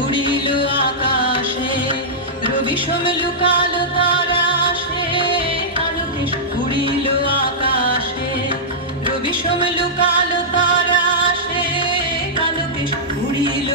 উড়িল আকাশে, রবি সোম লুকালো তারা আসে। আলোকে উড়িল আকাশে, রবি সোম লুকালো তারা আসে। আলোকে উড়িল